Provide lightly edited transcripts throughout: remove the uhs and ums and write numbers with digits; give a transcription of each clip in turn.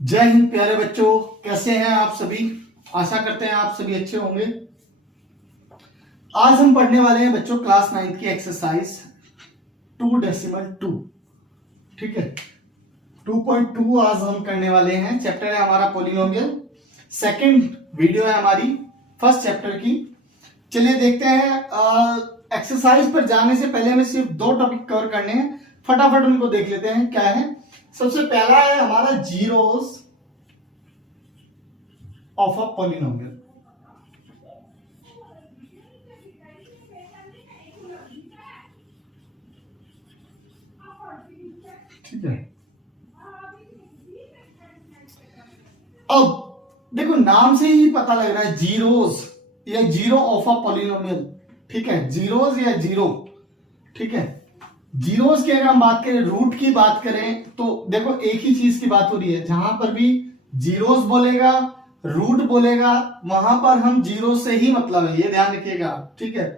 जय हिंद प्यारे बच्चों, कैसे हैं आप सभी। आशा करते हैं आप सभी अच्छे होंगे। आज हम पढ़ने वाले हैं बच्चों क्लास 9 की एक्सरसाइज 2.2। ठीक है, 2.2 आज हम करने वाले हैं। चैप्टर है हमारा पॉलिनोमियल। सेकंड वीडियो है हमारी फर्स्ट चैप्टर की। चलिए देखते हैं। एक्सरसाइज पर जाने से पहले हमें सिर्फ दो टॉपिक कवर करने हैं, फटाफट उनको देख लेते हैं। क्या है? सबसे पहला है हमारा जीरोस ऑफ अ पॉलिनोमियल। ठीक है, अब देखो नाम से ही पता लग रहा है जीरोस या जीरो ऑफ अ पॉलिनोमियल। ठीक है, जीरोस या जीरो। ठीक है, जीरोस की अगर हम बात करें, रूट की बात करें, तो देखो एक ही चीज की बात हो रही है। जहां पर भी जीरोस बोलेगा, रूट बोलेगा, वहां पर हम जीरो से ही मतलब है, ये ध्यान रखिएगा। ठीक है,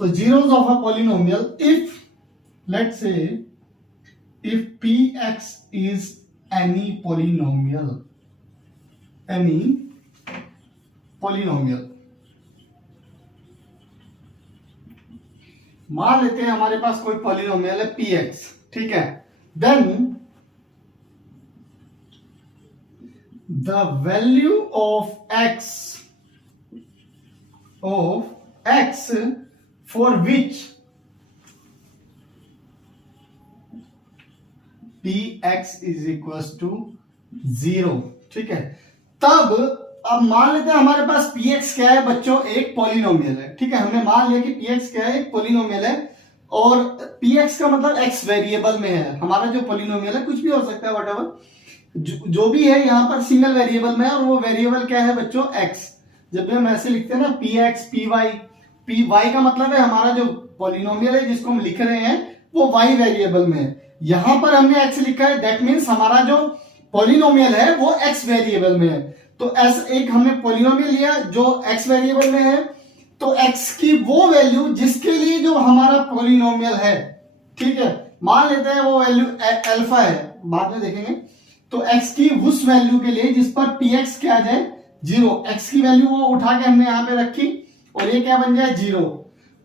तो zeros of a polynomial if let's say if px is any polynomial, any polynomial. मान लेते हैं हमारे पास कोई पॉलिनोमियल है px। ठीक है, then the value of x for which px is equal to 0। ठीक है, तब अब मान लेते हैं हमारे पास px क्या है बच्चों, एक पॉलिनोमियल है। ठीक है, हमने मान लिया कि px क्या है, एक पॉलिनोमियल है। और px का मतलब x वेरिएबल में है। हमारा जो पॉलिनोमियल है कुछ भी हो सकता है, व्हाटएवर जो भी है, यहां पर सिंगल वेरिएबल में है। और वो वेरिएबल क्या है बच्चों, x। जब भी हम ऐसे लिखते हैं ना px py का मतलब है हमारा जो पॉलिनोमियल है जिसको हम लिख रहे हैं वो y वेरिएबल में है। यहां पर हमने x लिखा है, दैट मीन्स हमारा जो पॉलिनोमियल है वो x वेरिएबल में है। तो ऐसा एक हमने पॉलिनोमियल लिया जो x वेरिएबल में है, तो x की वो वैल्यू जिसके लिए जो हमारा पॉलिनोमियल है, ठीक है, मान लेते हैं वो वैल्यू अल्फा है, बाद में देखेंगे। तो x की उस वैल्यू के लिए जिस पर px क्या आ जाए, 0। x की वैल्यू वो उठा के हमने यहां पे रखी और ये क्या बन जाए, 0।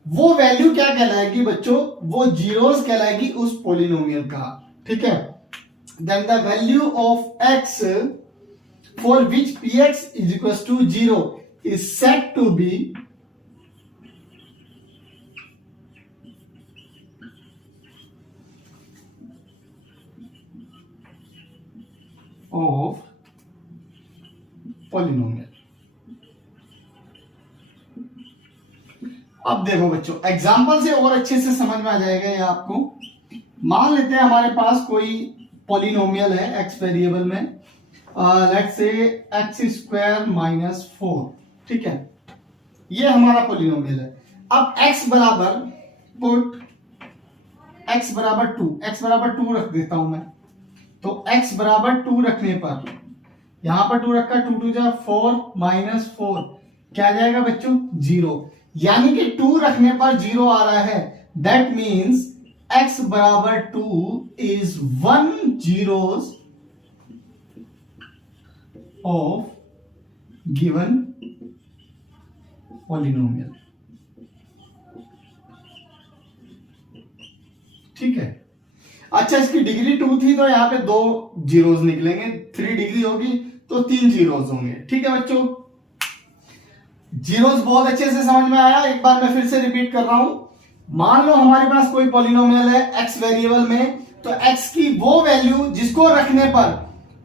वो वैल्यू क्या कहलाएगी बच्चों, वो जीरोस कहलाएगी उस पॉलिनोमियल का। ठीक है, then the value of x for which px is equals to 0 is said to be of polynomial। अब देखो बच्चों, एग्जांपल से और अच्छे से समझ में आ जाएगा ये आपको। मान लेते हैं हमारे पास कोई पॉलिनोमियल है x वेरिएबल में, लेट्स से x² माइनस 4। ठीक है, ये हमारा पॉलिनोमियल है। अब x बराबर पुट x बराबर 2 रख देता हूं मैं। तो x बराबर 2 रखने पर यहां पर 2 रखा, 2 2 जा 4 माइनस 4 क्या आ जाएगा बच्चों, 0। यानी कि 2 रखने पर 0 आ रहा है। दैट मीन्स x बराबर 2 is 1 zeros of given polynomial। ठीक है, अच्छा इसकी डिग्री 2 थी तो यहां पे 2 जीरोस निकलेंगे, 3 डिग्री होगी तो 3 जीरोस होंगे। ठीक है बच्चों, जीरोस बहुत अच्छे से समझ में आया। एक बार मैं फिर से रिपीट कर रहा हूं। मान लो हमारे पास कोई पॉलिनोमियल है x वेरिएबल में, तो x की वो वैल्यू जिसको रखने पर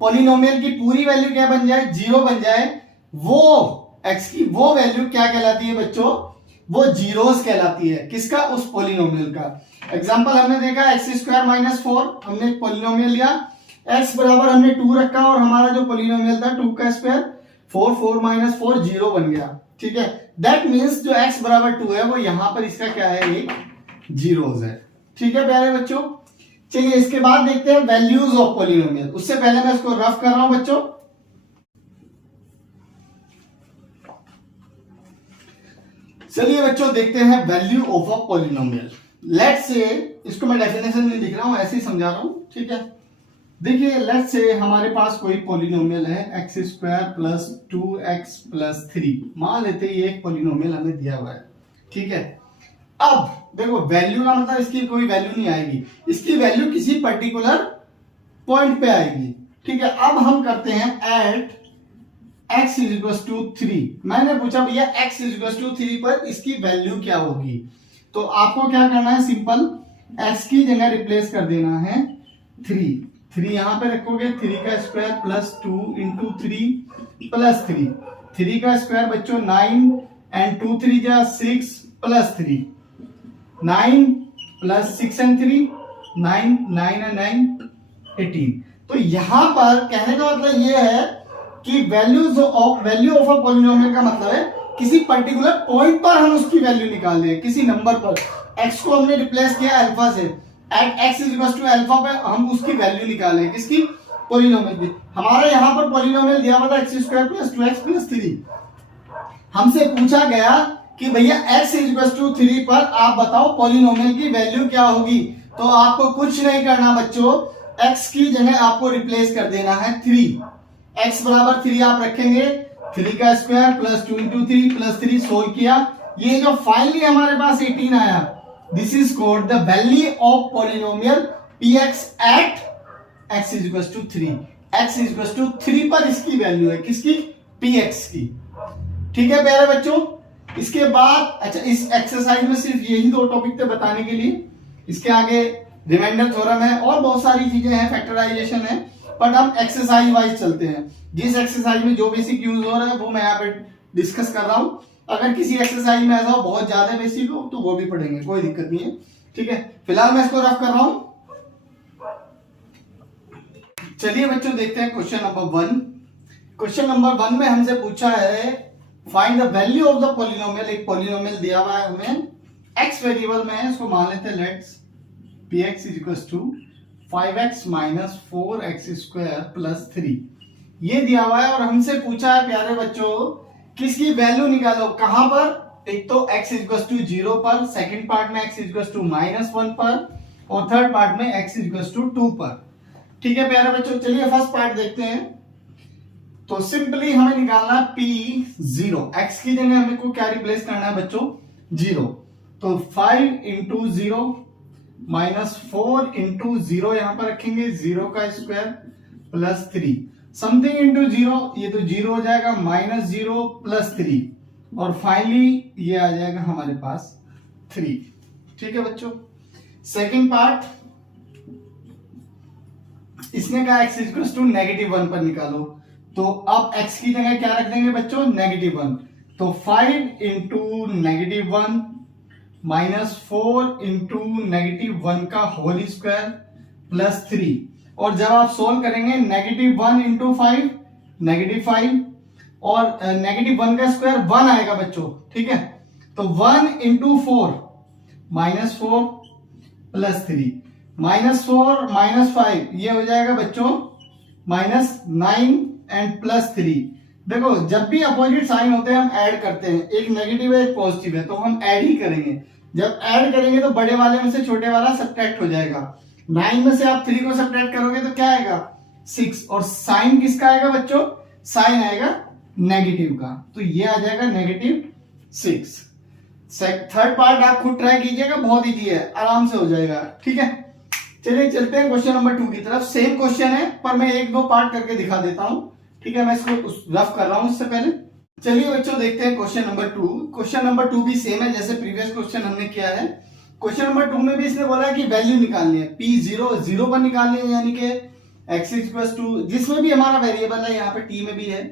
पॉलिनोमियल की पूरी वैल्यू क्या बन जाए, 0 बन जाए, वो x की वो वैल्यू क्या कहलाती है बच्चों, वो जीरोस कहलाती है। किसका, उस पॉलिनोमियल का। एग्जांपल हमने देखा x² माइनस 4, हमने एक पॉलिनोमियल लिया, x बराबर हमने 2 रखा और हमारा जो पॉलिनोमियल था 2 का स्क्वायर 4 4 माइनस 4 0 बन गया। ठीक है, दैट मीन्स जो x बराबर 2 है वो यहां पर इसका क्या है, एक जीरोस है। ठीक है प्यारे बच्चों, चलिए इसके बाद देखते हैं वैल्यूज ऑफ पॉलिनोमियल। उससे पहले मैं इसको रफ कर रहा हूं बच्चों। चलिए बच्चों देखते हैं value of a polynomial. Let's say, इसको मैं डेफिनेशन में लिख रहा हूं, ऐसे ही समझा रहा हूं। ठीक है, देखिए लेट्स से हमारे पास कोई पॉलिनोमियल है x square plus 2x plus 3, मान लेते हैं ये एक पॉलिनोमियल हमें दिया हुआ है, ठीक है। अब देखो वैल्यू का मतलब इसकी कोई वैल्यू नहीं आएगी, इसकी वैल्यू किसी पर्टिकुलर पॉइंट पे आएगी, ठीक है। अब हम करते हैं at x is equal to 3। मैंने पूछा भैया x इज इक्वल टू 3 पर इसकी वैल्यू क्या होगी, तो आपको क्या करना है, सिंपल x की जगह रिप्लेस कर देना है 3 यहां पे रखोगे, 3 का स्क्वायर प्लस 2 इंटू 3 प्लस 3 का स्क्वायर बच्चों 9 एंड 2 3 जा 6 प्लस 3 9 प्लस 6 एंड 3 9 9 एंड 9 18। तो यहां पर कहने का मतलब ये है कि वैल्यू ऑफ अ पॉलिनोमियल का मतलब है किसी पर्टिकुलर पॉइंट पर हम उसकी वैल्यू निकाल रहे हैं, किसी नंबर पर। x को हमने रिप्लेस किया अल्फा से, at x is equal to alpha पे हम उसकी वैल्यू निकाले, किसकी, पॉलिनोमियल की। हमारा यहाँ पर पॉलिनोमियल दिया हुआ था x square plus 2x plus 3। हमसे पूछा गया कि भैया x इज इक्वल टू 3 पर आप बताओ पॉलिनोमियल की वैल्यू क्या होगी। तो आपको कुछ नहीं करना बच्चों, x की जगह आपको रिप्लेस कर देना है 3, x बराबर 3 आप रखेंगे, 3 का square plus 2 into 3 plus 3 solve किया, ये जो फाइनली हमारे पास 18 आया, this is called the value of polynomial px at x is equal to 3। x is equal to 3 पर इसकी वैल्यू है, किसकी, px की, ठीक है प्यारे बच्चों। इसके बाद अच्छा इस एक्सरसाइज में सिर्फ यही दो टॉपिक थे बताने के लिए, इसके आगे रिमाइंडर थ्योरम है और बहुत सारी चीजें हैं, फैक्टराइजेशन है, बट हम एक्सरसाइज वाइज चलते हैं। जिस एक्सरसाइज में जो बेसिक यूज हो रहा है वो मैं यहाँ पे डिस्कस कर रहा हूं। अगर किसी एक्सरसाइज में ऐसा बहुत ज्यादा बेसिक हो तो वो भी पढ़ेंगे, कोई दिक्कत नहीं है, ठीक है। फिलहाल मैं इसको रफ कर रहा हूं। चलिए बच्चों देखते हैं क्वेश्चन नंबर 1। क्वेश्चन नंबर 1 में हमसे पूछा है find the value of the polynomial. एक पॉलिनोमियल दिया हुआ है हमें, x वेरिएबल में है, इसको मान लेते हैं let's px is equal to 5x minus 4x square plus 3, ये दिया हुआ है। और हमसे पूछा है प्यारे बच्चों किसकी वैल्यू निकालो, कहां पर, एक तो x इक्वल टू 0 पर, सेकंड पार्ट में x इक्वल टू -1 पर, और थर्ड पार्ट में x इक्वल टू 2 पर, ठीक है प्यारे बच्चों। चलिए फर्स्ट पार्ट देखते हैं। तो सिंपली हमें निकालना है p0, x की जगह हमें को क्या रिप्लेस करना है बच्चों, 0। तो 5 इंटू 0 माइनस 4 इंटू 0 यहां पर रखेंगे, 0 का स्क्वायर प्लस 3 समथिंग इंटू 0, ये तो 0 हो जाएगा, -0 प्लस 3, और फाइनली ये आ जाएगा हमारे पास 3, ठीक है बच्चों। सेकंड पार्ट, इसने कहा x इक्वल टू -1 पर निकालो, तो अब x की जगह क्या रख देंगे बच्चों, -1। तो 5 इंटू -1 माइनस 4 इंटू -1 का होल स्क्वायर प्लस 3, और जब आप सोल्व करेंगे -1 इंटू 5 -5, और -1 का स्क्वायर 1 आएगा बच्चों, ठीक है। तो 1 इंटू 4 -4 प्लस 3, -4 -5 ये हो जाएगा बच्चों -9 एंड प्लस 3। देखो जब भी अपोजिट साइन होते हैं हम ऐड करते हैं, एक नेगेटिव है एक पॉजिटिव है, तो हम ऐड ही करेंगे। जब ऐड करेंगे तो बड़े वाले में से छोटे वाला सब्ट्रैक्ट हो जाएगा, 9 में से आप 3 को सब्ट्रैक्ट करोगे तो क्या आएगा, 6, और साइन किसका आएगा बच्चों, साइन आएगा नेगेटिव का, तो ये आ जाएगा -6। थर्ड पार्ट आप खुद ट्राई कीजिएगा, बहुत इजी है, आराम से हो जाएगा, ठीक है। चलिए चलते हैं क्वेश्चन नंबर 2 की तरफ। सेम क्वेश्चन है पर मैं एक दो पार्ट करके दिखा देता हूं, ठीक है। मैं इसको रफ कर रहा हूं इससे पहले। चलिए बच्चों देखते हैं क्वेश्चन नंबर 2। क्वेश्चन नंबर 2 भी सेम है जैसे प्रीवियस क्वेश्चन हमने किया है। क्वेश्चन नंबर 2 में भी इसने बोला कि वैल्यू निकालनी है, p0 0 पर निकालनी है, यानी कि x इक्वल टू, जिसमें भी हमारा वेरिएबल है, यहाँ पे t में भी है,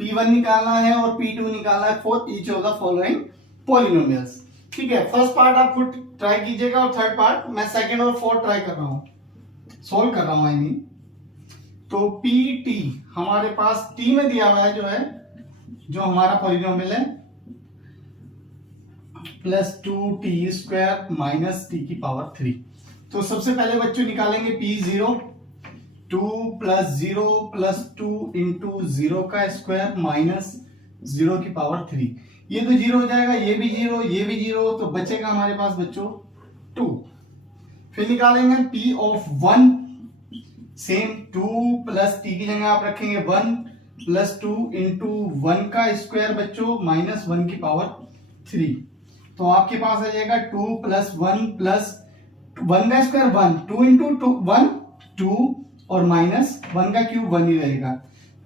p1 निकालना है और p2 निकालना है for each of the following polynomials, ठीक है। फर्स्ट पार्ट आप खुद ट्राई कीजिएगा और थर्ड पार्ट मैं सेकंड और फोर्थ ट्राई कर रहा हूं, सोल्व कर रहा हूं आई मीन। तो pt हमारे पास t में दिया हुआ है, जो है जो हमारा पॉलिनोमियल है, plus 2t square minus t की पावर 3। तो सबसे पहले बच्चों निकालेंगे p0, 2 प्लस 0 प्लस 2 इंटू 0 का स्क्वायर माइनस 0 की पावर 3, ये तो 0 हो जाएगा, ये भी 0 ये भी 0, तो बचेगा हमारे पास बच्चों 2। फिर निकालेंगे p of 1, same 2 plus T की जगह आप रखेंगे 1 प्लस 2 इंटू 1 का स्क्वायर बच्चों माइनस 1 की पावर 3। तो आपके पास आ जाएगा 2 प्लस 1 प्लस 1 का स्क्वायर 1, 2 इंटू 2 1 2 और माइनस 1 का क्यूब 1 ही रहेगा।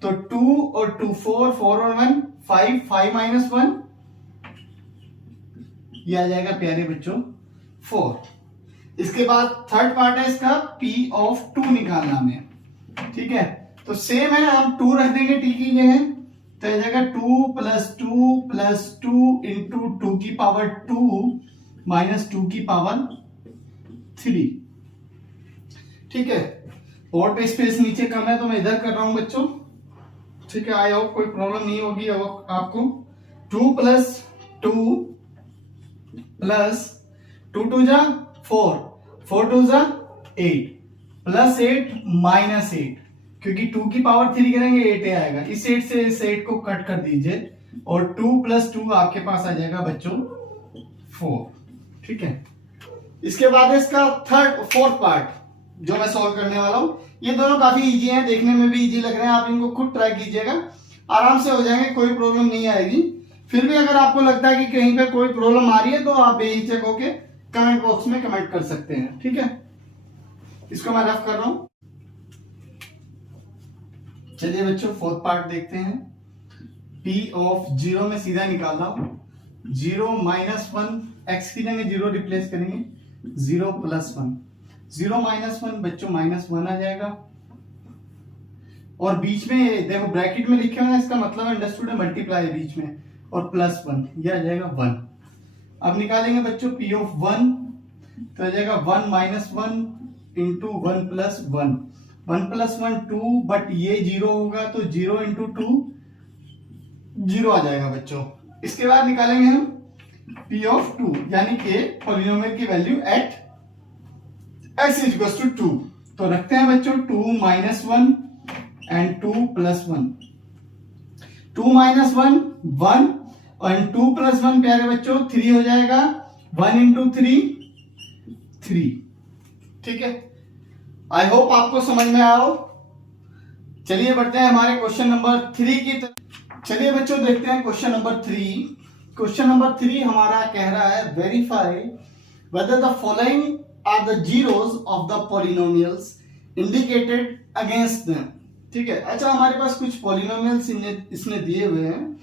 तो 2 और 2 4 4 और 1 5 5 माइनस 1 ये आ जाएगा प्यारे बच्चों 4। इसके बाद थर्ड पार्ट है इसका P ऑफ 2 निकालना हमें, ठीक है। तो सेम है, हम 2 रख देंगे T की जगह, तो आ जाएगा 2 प्लस 2 इंटू 2 की पावर 2 माइनस 2 की पावर 3, ठीक है। बोर्ड पे स्पेस नीचे कम है तो मैं इधर कर रहा हूं बच्चों, ठीक है। आई होप कोई प्रॉब्लम नहीं होगी आपको। 2 प्लस 2 प्लस 2 2 जा 4 4 2 जा 8 प्लस 8 माइनस 8, क्योंकि 2 की पावर 3 करेंगे 8 आएगा, इस 8 से इस 8 को कट कर दीजिए और 2 प्लस 2 आपके पास आ जाएगा बच्चों 4, ठीक है। इसके बाद इसका फोर्थ पार्ट जो मैं सॉल्व करने वाला हूं, ये दोनों काफी इजी हैं, देखने में भी इजी लग रहे हैं, आप इनको खुद ट्राई कीजिएगा, आराम से हो जाएंगे, कोई प्रॉब्लम नहीं आएगी। फिर भी अगर आपको लगता है कि कहीं पे कोई प्रॉब्लम आ रही है तो आप बेहिचक होके कमेंट बॉक्स में कमेंट कर सकते हैं, ठीक है। इसको मैं रफ कर रहा हूं। चलिए बच्चों फोर्थ पार्ट देखते हैं। P ऑफ 0 में सीधा निकाल रहा हूं, 0 माइनस 1 एक्स की जगह 0 रिप्लेस करेंगे, 0 प्लस 1 0 माइनस 1 बच्चों माइनस 1 आ जाएगा, और बीच में देखो ब्रैकेट में लिखे हुए हैं, इसका मतलब अंडरस्टूड है मल्टीप्लाई है बीच में, और प्लस 1 ये आ जाएगा 1। अब निकालेंगे बच्चों P ऑफ 1, तो आ जाएगा 1 minus 1 into 1 plus 1, 1 plus 1 2, but ये 0 होगा तो 0 इंटू 2 0 आ जाएगा बच्चों। इसके बाद निकालेंगे हम P ऑफ 2, यानी कि पॉलिनोमियल की value at x is equal to 2। तो रखते हैं बच्चों 2 माइनस 1 एंड 2 प्लस 1, 2 माइनस 1 1 और 2 प्लस 1 प्यारे बच्चों 3 हो जाएगा, 1 इंटू 3 3, ठीक है। आई होप आपको समझ में आया हो। चलिए बढ़ते हैं हमारे क्वेश्चन नंबर 3 की तरफ। चलिए बच्चों देखते हैं क्वेश्चन नंबर 3। क्वेश्चन नंबर 3 हमारा कह रहा है verify whether the following are the zeros of the polynomials indicated against them, ठीक है। अच्छा हमारे पास कुछ पॉलिनोमियल्स इसने दिए हुए हैं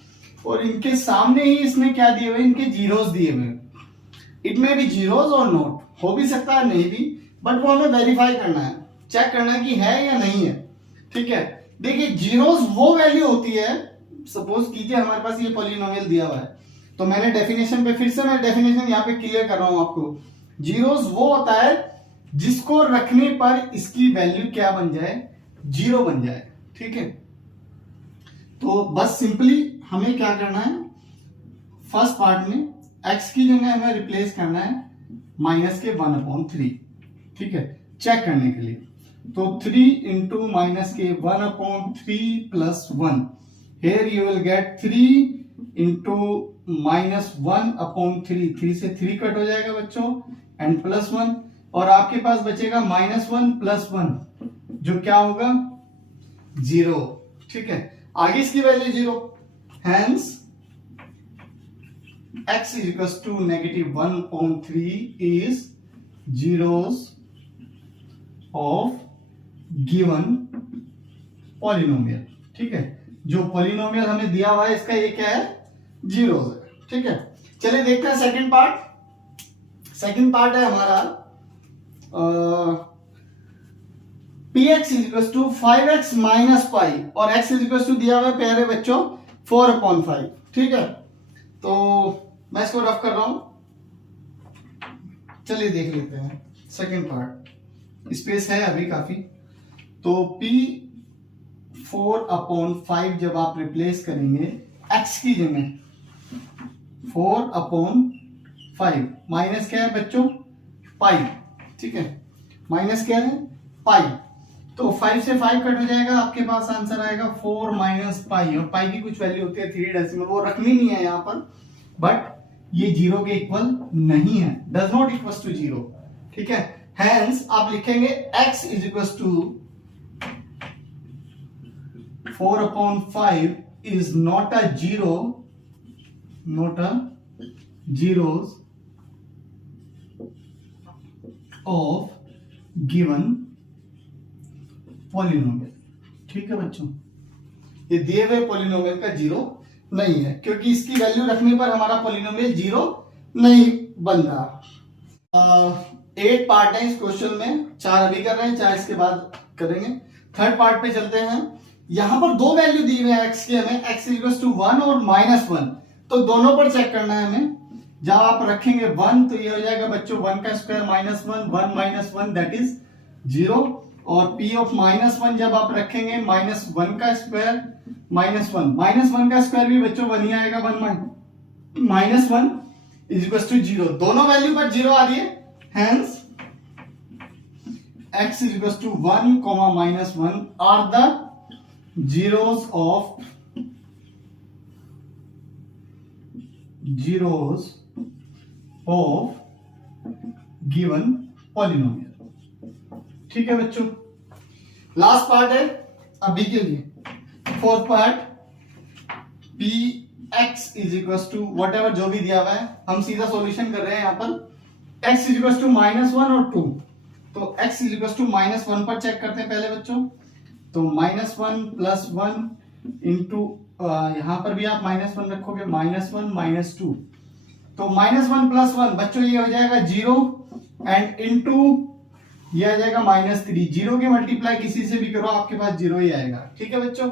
और इनके सामने ही इसने क्या दिए हुए, इनके जीरोस दिए हुए हैं। इट में भी जीरोस और नोट, हो भी सकता है नहीं भी, बट वो हमें वेरीफाई करना है, चेक करना है कि है या नहीं है, ठीक है। देखिए जीरोस वो वैल्यू होती है, सपोज कीजिए हमारे पास ये पॉलिनोमियल दिया हुआ है, तो मैंने डेफिनेशन पे फिर से मैं डेफिनेशन यहाँ पे क्लियर कर रहा हूं आपको। जीरोस वो होता है जिसको रखने पर इसकी वैल्यू क्या बन जाए, 0 बन जाए, ठीक है। तो बस सिंपली हमें क्या करना है, फर्स्ट पार्ट में x की जगह हमें रिप्लेस करना है माइनस के 1/3, ठीक है, चेक करने के लिए। तो 3 इंटू माइनस के 1/3 plus 1, here you will get 3 into minus 1/3, 3 से 3 कट हो जाएगा बच्चों, एंड प्लस 1, और आपके पास बचेगा -1 प्लस 1 जो क्या होगा 0, ठीक है। आगे इसकी value 0, hence x is equals to -1/3 is zeros of given polynomial, ठीक है। जो पॉलिनोमियल हमें दिया हुआ है इसका ये क्या है, जीरोस है, ठीक है। चलिए देखते हैं सेकंड पार्ट। सेकंड पार्ट है हमारा px is equals to 5x minus pi और x is equals to दिया हुआ है प्यारे बच्चों 4/5, ठीक है। तो मैं इसको रफ कर रहा हूं, चलिए देख लेते हैं सेकंड पार्ट, स्पेस है अभी काफी। तो p 4/5 जब आप रिप्लेस करेंगे x की जगह 4/5, माइनस क्या है बच्चों, पाई, ठीक है, माइनस क्या है पाई, तो 5 से 5 कट हो जाएगा, आपके पास आंसर आएगा 4 माइनस पाई, और पाई की कुछ वैल्यू होती है 3 डेसिमल, वो रखनी नहीं है यहाँ पर, बट ये 0 के इक्वल नहीं है, डज नॉट इक्वल टू 0, ठीक है। हेंस आप लिखेंगे x is equal to 4/5 is not a zeros of given polynomial. ठीक है बच्चों, ये दिए हुए पॉलिनोमियल का जीरो नहीं है, क्योंकि इसकी वैल्यू रखने पर हमारा पॉलिनोमियल जीरो नहीं बन रहा। 8 पार्ट है इस क्वेश्चन में, 4 अभी कर रहे हैं, 4 इसके बाद करेंगे। थर्ड पार्ट पे चलते हैं। यहां पर दो वैल्यू दी हुई है x की, हमें x इक्वल्स टू 1 और -1, तो दोनों पर चेक करना है हमें। जब आप रखेंगे 1 तो ये हो जाएगा बच्चों 1 का स्क्वायर -1, 1 - 1 दैट इज 0, और p ऑफ -1 जब आप रखेंगे -1 का स्क्वायर -1 का स्क्वायर भी बच्चों 1 ही आएगा, 1 - 1 इज इक्वल्स टू 0, दोनों वैल्यू पर 0 आ रही है, hence x is equals to 1, -1 are the zeros of given polynomial। ठीक है बच्चों, लास्ट पार्ट है अभी के लिए। Fourth part, px is equals to whatever जो भी दिया हुआ है, हम सीधा सॉल्यूशन कर रहे हैं। यहाँ पर x is equals to -1 और 2, तो x इज इक्वल टू -1 पर चेक करते हैं पहले बच्चों। तो -1 + 1 इंटू, यहां पर भी आप -1 रखोगे, -1 - 2, तो -1 + 1 बच्चों ये हो जाएगा 0 एंड इंटू ये आ जाएगा -3। 0 की मल्टीप्लाई किसी से भी करो आपके पास 0 ही आएगा। ठीक है बच्चों,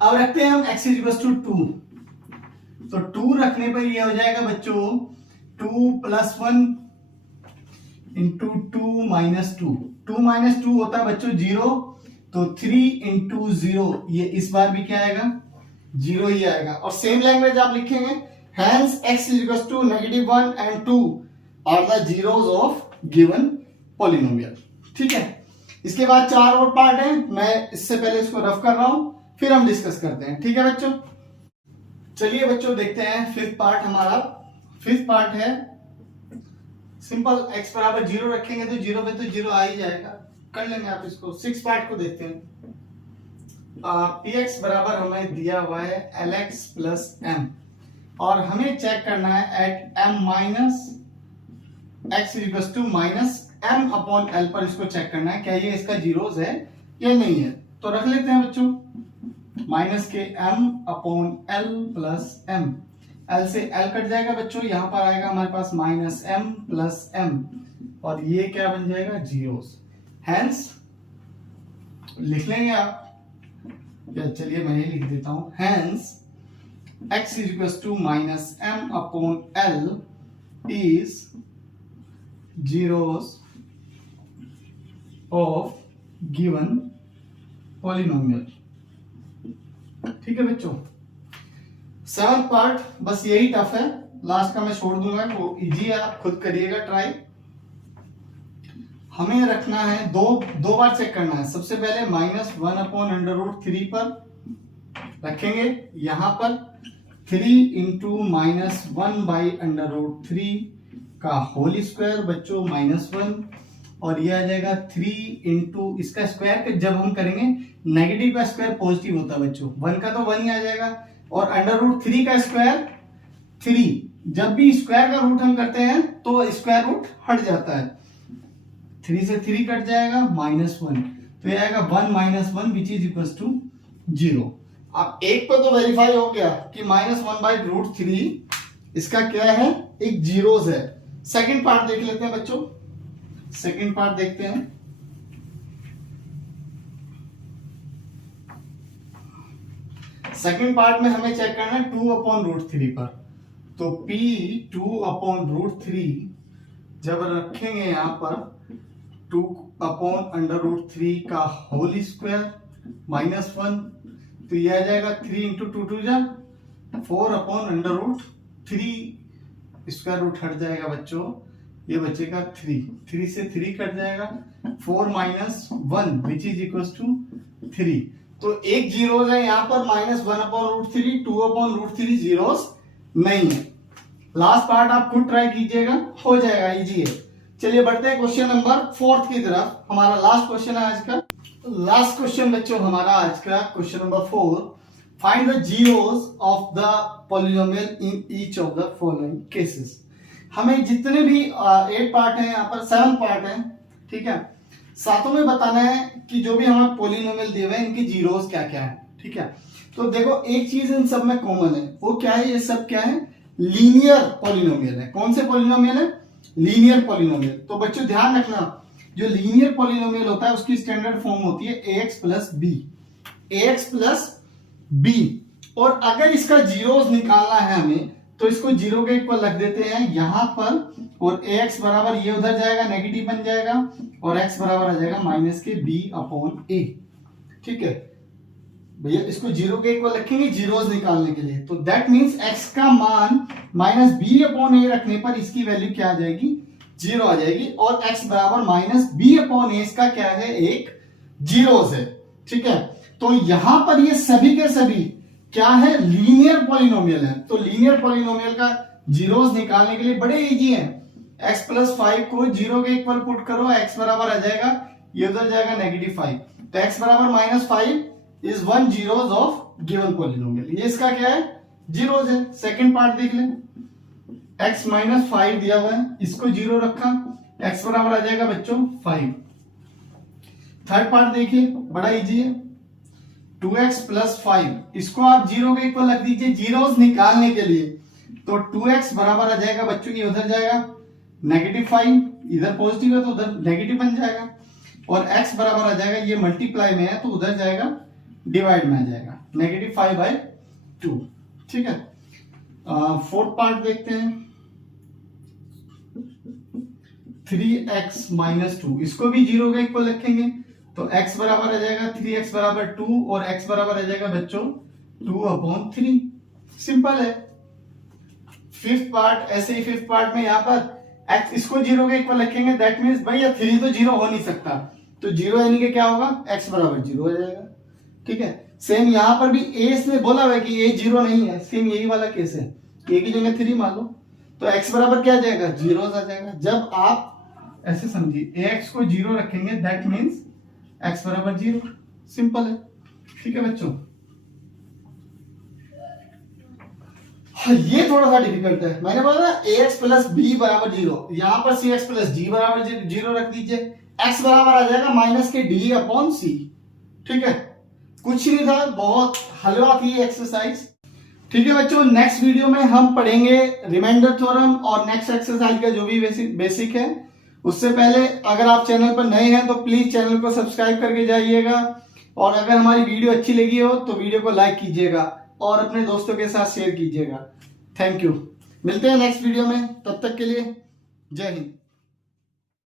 अब रखते हैं हम x इज इक्वल टू 2, तो 2 रखने पर ये हो जाएगा बच्चों 2 + 1 इंटू 2 - 2, 2 - 2 होता है बच्चों 0, तो 3 इंटू 0, ये इस बार भी क्या आएगा 0 ही आएगा। और सेम लैंग्वेज आप लिखेंगे, hence x is equal to -1 and 2 are the zeros of given polynomial. ठीक है, इसके बाद 4 और पार्ट है, मैं इससे पहले इसको रफ कर रहा हूं, फिर हम डिस्कस करते हैं। ठीक है बच्चों, चलिए बच्चों देखते हैं फिफ्थ पार्ट। हमारा फिफ्थ पार्ट है सिंपल, x बराबर 0 रखेंगे तो 0 पे तो 0 आ ही जाएगा, कर लेंगे आप इसको। 6 पार्ट को देखते हैं। px बराबर हमें दिया हुआ है lx + m, और हमें चेक करना है at m - x equals to -m/l पर इसको चेक करना है क्या ये इसका जीरोस है या नहीं है। तो रख लेते हैं बच्चों माइनस के m/l + m, l से l कट जाएगा बच्चों, यहां पर आएगा हमारे पास -m + m, और ये क्या बन जाएगा जीरोस। हेंस लिख लेंगे आप, या चलिए मैं ही लिख देता हूं, hence x equals to -m/l is zeros of given polynomial. ठीक है बच्चों, 7th पार्ट बस यही टफ है, लास्ट का मैं छोड़ दूंगा, वो इजी है, आप खुद करिएगा ट्राई। हमें रखना है दो बार चेक करना है। सबसे पहले -1/√3 पर रखेंगे, यहां पर 3 इंटू -1/√3 का होल स्क्वायर बच्चों -1, और ये आ जाएगा 3 इंटू इसका स्क्वायर, जब हम करेंगे नेगेटिव का स्क्वायर पॉजिटिव होता है बच्चों, 1 का तो 1 ही आ जाएगा, और √3 का स्क्वायर 3, जब भी स्क्वायर का रूट हम करते हैं तो स्क्वायर रूट हट जाता है, 3 से 3 कट जाएगा -1, तो ये आएगा 1 - 1 विच इज इक्वल टू 0। अब एक पर तो वेरीफाई हो गया कि -1/√3 इसका क्या है, एक जीरोस है। सेकंड पार्ट देख लेते हैं बच्चों, सेकंड पार्ट देखते हैं। सेकंड पार्ट में हमें चेक करना है 2/√3 पर, तो p 2/√3 जब रखेंगे यहां पर 2/√3 का होल स्क्वायर -1, तो यह आ जाएगा 3 इंटू 2 2 जा 4/√3, स्क्वायर रूट हट जाएगा बच्चों, ये बचेगा 3 से 3 कट जाएगा, 4 - 1 विच इज इक्वल टू 3, तो एक जीरोस है यहाँ पर -1/√3, 2/√3 जीरोस नहीं है। लास्ट पार्ट आप खुद ट्राई कीजिएगा, हो जाएगा, इजी है। चलिए बढ़ते हैं क्वेश्चन नंबर 4 की तरफ, हमारा लास्ट क्वेश्चन है आज का। लास्ट क्वेश्चन बच्चों हमारा आज का question number 4, find the zeros of the polynomial in each of the following cases. हमें जितने भी 8 पार्ट हैं, यहाँ पर 7 पार्ट हैं, ठीक है, सातों में बताना है कि जो भी हमारे पॉलिनोमियल दिए हुए हैं इनके जीरोस क्या क्या है, ठीक है। तो देखो एक चीज इन सब में कॉमन है, वो क्या है, ये सब क्या है, लीनियर पॉलिनोमियल है। कौन से पॉलिनोमियल है, लीनियर पॉलिनोमियल। तो बच्चों ध्यान रखना, जो लीनियर पॉलिनोमियल होता है उसकी स्टैंडर्ड फॉर्म होती है ax plus B, ax plus B. और अगर इसका जीरोस निकालना है हमें तो इसको जीरो के इक्वल रख देते हैं यहां पर, और ax बराबर ये उधर जाएगा, नेगेटिव बन जाएगा, और x बराबर आ जाएगा माइनस के b अपॉन a, ठीक है भैया। इसको जीरो के इक्वल रखेंगे जीरोस निकालने के लिए, तो दैट मींस x का मान माइनस b अपॉन a रखने पर इसकी वैल्यू क्या आ जाएगी, जीरो आ जाएगी, और x बराबर माइनस b अपॉन a इसका क्या है, एक जीरोस है, ठीक है। तो यहां पर ये सभी के सभी क्या है, लीनियर पॉलिनोमियल है। तो लीनियर पॉलिनोमियल का जीरोस निकालने के लिए बड़े इजी है, x प्लस 5 को जीरो के इक्वल पुट करो, x बराबर आ जाएगा, ये उधर जाएगा नेगेटिव 5, तो x बराबर minus 5 is one zeros of given polynomial. ये इसका क्या है, जीरोस है। सेकंड पार्ट देख ले, x माइनस 5 दिया हुआ है, इसको जीरो रखा, x बराबर आ जाएगा बच्चों 5। थर्ड पार्ट देखिए, बड़ा इजी है, 2x प्लस 5, इसको आप जीरो के इक्वल रख दीजिए जीरोस निकालने के लिए, तो 2x बराबर आ जाएगा बच्चों, ये उधर जाएगा नेगेटिव 5, इधर पॉजिटिव है तो उधर नेगेटिव बन जाएगा, और x बराबर आ जाएगा, ये मल्टीप्लाई में है तो उधर जाएगा डिवाइड में आ जाएगा, नेगेटिव 5/2, ठीक है। फोर्थ पार्ट देखते हैं, 3x माइनस 2, इसको भी जीरो के इक्वल रखेंगे तो x बराबर आ जाएगा 3x बराबर 2, और x बराबर आ जाएगा बच्चों 2/3, सिंपल है। फिफ्थ पार्ट ऐसे ही, फिफ्थ पार्ट में यहाँ पर x इसको जीरो के इक्वल रखेंगे, दैट मींस भैया 3 तो जीरो हो नहीं सकता, तो जीरो यानी कि क्या होगा, x बराबर जीरो हो जाएगा, ठीक है। सेम यहाँ पर भी a इसमें बोला हुआ है कि a जीरो नहीं है, सेम यही वाला केस है, a की जगह 3 मान लो, तो x बराबर क्या आ जाएगा, जीरो आ जाएगा। जब आप ऐसे समझिए ax को जीरो रखेंगे दैट मींस x बराबर जीरो, सिंपल है, ठीक है बच्चों। हाँ, ये थोड़ा सा डिफिकल्ट है, मैंने बोला ना ax प्लस b बराबर जीरो, यहां पर cx प्लस d बराबर जीरो रख दीजिए, x बराबर आ जाएगा माइनस के d अपॉन c, ठीक है। कुछ नहीं था, बहुत हलवा थी एक्सरसाइज, ठीक है बच्चों। नेक्स्ट वीडियो में हम पढ़ेंगे रिमाइंडर थ्योरम और नेक्स्ट एक्सरसाइज का जो भी बेसिक है। उससे पहले अगर आप चैनल पर नए हैं तो प्लीज चैनल को सब्सक्राइब करके जाइएगा, और अगर हमारी वीडियो अच्छी लगी हो तो वीडियो को लाइक कीजिएगा और अपने दोस्तों के साथ शेयर कीजिएगा। थैंक यू, मिलते हैं नेक्स्ट वीडियो में, तब तक के लिए जय हिंद।